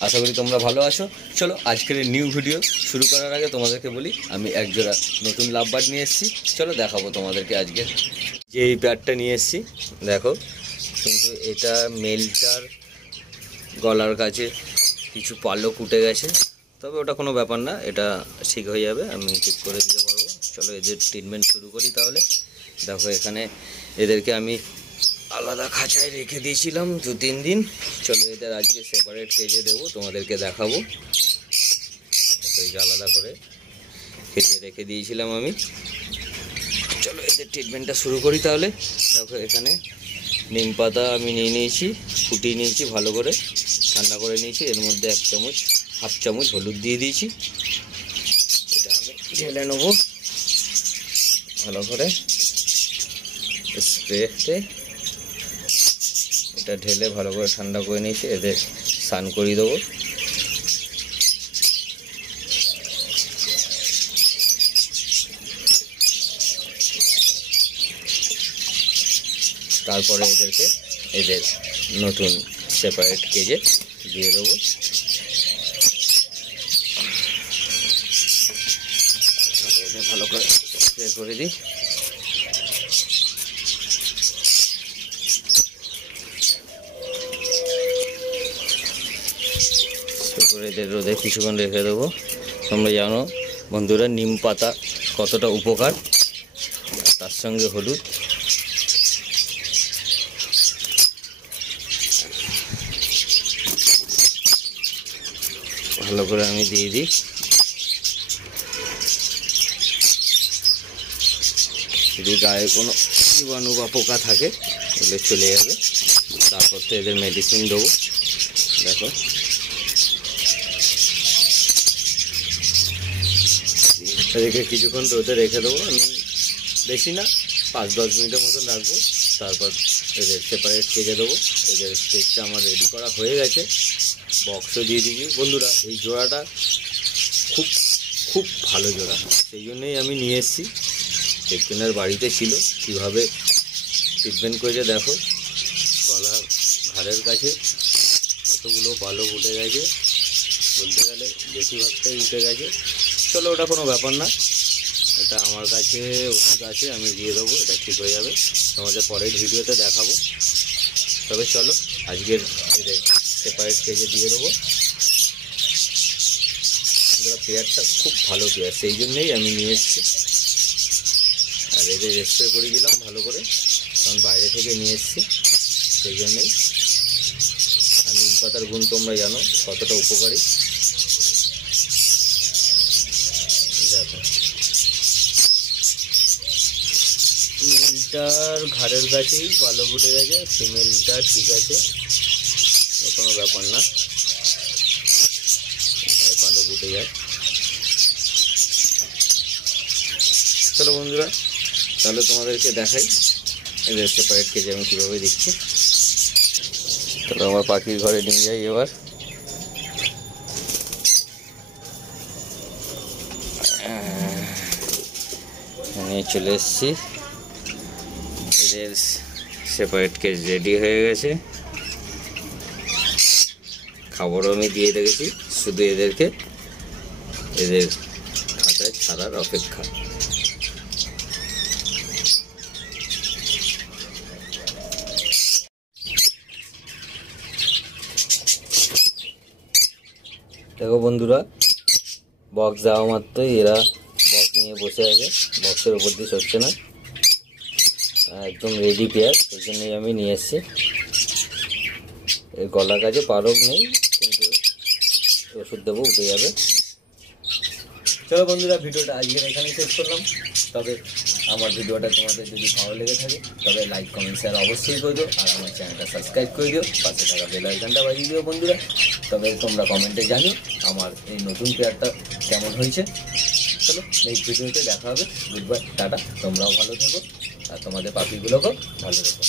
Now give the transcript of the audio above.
আশা করি তোমরা ভালো আছো। চলো আজকের নিউ ভিডিও শুরু করার আগে তোমাদেরকে বলি, আমি একজোড়া নতুন লাভ বার্ড নিয়ে এসেছি। চলো দেখাবো তোমাদেরকে আজকে যে এই প্যাডটা নিয়ে এসেছি। দেখো, কিন্তু এটা মেলটার গলার কাছে কিছু পালক উঠে গেছে, তবে ওটা কোনো ব্যাপার না, এটা ঠিক হয়ে যাবে, আমি ঠিক করে দিতে পারবো। চলো এদের ট্রিটমেন্ট শুরু করি তাহলে। দেখো এখানে এদেরকে আমি আলাদা খাঁচায় রেখে দিয়েছিলাম 2-3 দিন। চলো এদের আজকে সেপারেট কেজে দেবো, তোমাদেরকে দেখাবো। এই যে আলাদা করে কেজে রেখে দিয়েছিলাম আমি। চলো এদের ট্রিটমেন্টটা শুরু করি তাহলে। দেখো এখানে নিম পাতা আমি নিয়ে নিয়েছি, ফুটিয়ে নিয়েছি ভালো করে, ঠান্ডা করে নিয়েছি। এর মধ্যে 1 চামচ হলুদ দিয়ে দিয়েছি। এটা আমি ঢেলে নেবো ভালো করে স্প্রেতে। এটা ঢেলে ভালো করে ঠান্ডা করে নিয়েছি, এদের স্নান করিয়ে দেবো। তারপরে এদের নতুন সেপারেট কেজে দিয়ে দেবো। এদের ভালো করে স্প্রে করে দিই। করে এদের রোদে কিছুক্ষণ রেখে দেবো। তোমরা জানো বন্ধুরা, নিম পাতা কতটা উপকার, তার সঙ্গে হলুদ। ভালো করে আমি দিয়ে দিই। যদি গায়ে কোনো জীবাণু বা পোকা থাকে তাহলে চলে যাবে। তারপর তো এদের মেডিসিন দেবো। দেখো এদিকে কিছুক্ষণ রোদে রেখে দেবো, আমি বেশি না 5-10 মিনিটের মতন রাখবো। তারপর এদের সেপারেট কেজে দেবো। এদের কেজটা আমার রেডি করা হয়ে গেছে, বক্সও দিয়ে দিবি। বন্ধুরা এই জোড়াটা খুব খুব ভালো জোড়া, সেই জন্যই আমি নিয়ে এসেছি। একজনের বাড়িতে ছিল, কীভাবে ট্রিটমেন্ট করেছে দেখো। গলার ঘাড়ের কাছে কতগুলো পালক উঠে গেছে, বলতে গেলে বেশিরভাগটাই উঠে গেছে। চলো ওটা কোনো ব্যাপার না, এটা আমার কাছে ওষুধ আছে, আমি দিয়ে দেবো, এটা ঠিক হয়ে যাবে। তোমাদের পরের ভিডিওতে দেখাবো। তবে চলো আজকের এদের সেপারেট কেজে দিয়ে দেবো। পেয়ারটা খুব ভালো পেয়ার, সেই জন্যেই আমি নিয়ে এসেছি। আর এদের স্প্রে করে দিলাম ভালো করে, কারণ বাইরে থেকে নিয়ে এসেছি, সেই জন্যেই। আর নিম পাতার গুণ তোমরা জানো কতটা উপকারী। দেখো মেলটার ঘাড়ের কাছেই পালক উঠে গেছে, ফিমেলটা ঠিক আছে, কোনো ব্যাপার না, পালক উঠে যায়। চলো বন্ধুরা তাহলে তোমাদেরকে দেখাই এদের সেপারেট কেজে আমি কীভাবে দিচ্ছি। চলো আমার পাখির ঘরে নিয়ে যাই এবার। নিয়ে চলে এসেছি, এদের সেপারেট কেজ রেডি হয়ে গেছে। খাবারও আমি দিয়ে রেখেছি, শুধু এদের খাঁচায় ছাড়ার অপেক্ষা। দেখো বন্ধুরা, বক্স দেওয়া মাত্রই এরা বক্স নিয়ে বসে আছে, বক্সের উপর দিয়ে সরছে না, একদম রেডি পেয়ার, সেই জন্যই আমি নিয়ে এসেছি। এর গলার কাছে পালক নেই, কিন্তু ওষুধ দেবো, উঠে যাবে। চলো বন্ধুরা ভিডিওটা আজকের এখানেই শেষ করলাম। তবে আমার ভিডিওটা তোমাদের যদি ভালো লেগে থাকে তবে লাইক কমেন্ট শেয়ার অবশ্যই করে দিও, আর আমার চ্যানেলটা সাবস্ক্রাইব করে দিও, পাশে থাকা বেল আইকনটা বাজিয়ে দিও বন্ধুরা। তবে তোমরা কমেন্টে জানিও আমার এই নতুন পেয়ারটা কেমন হয়েছে। চলো নেক্সট ভিডিওতে দেখা হবে। Good bye, tata. তোমরাও ভালো থেকো আর তোমাদের পাখিগুলোকেও ভালো রেখো।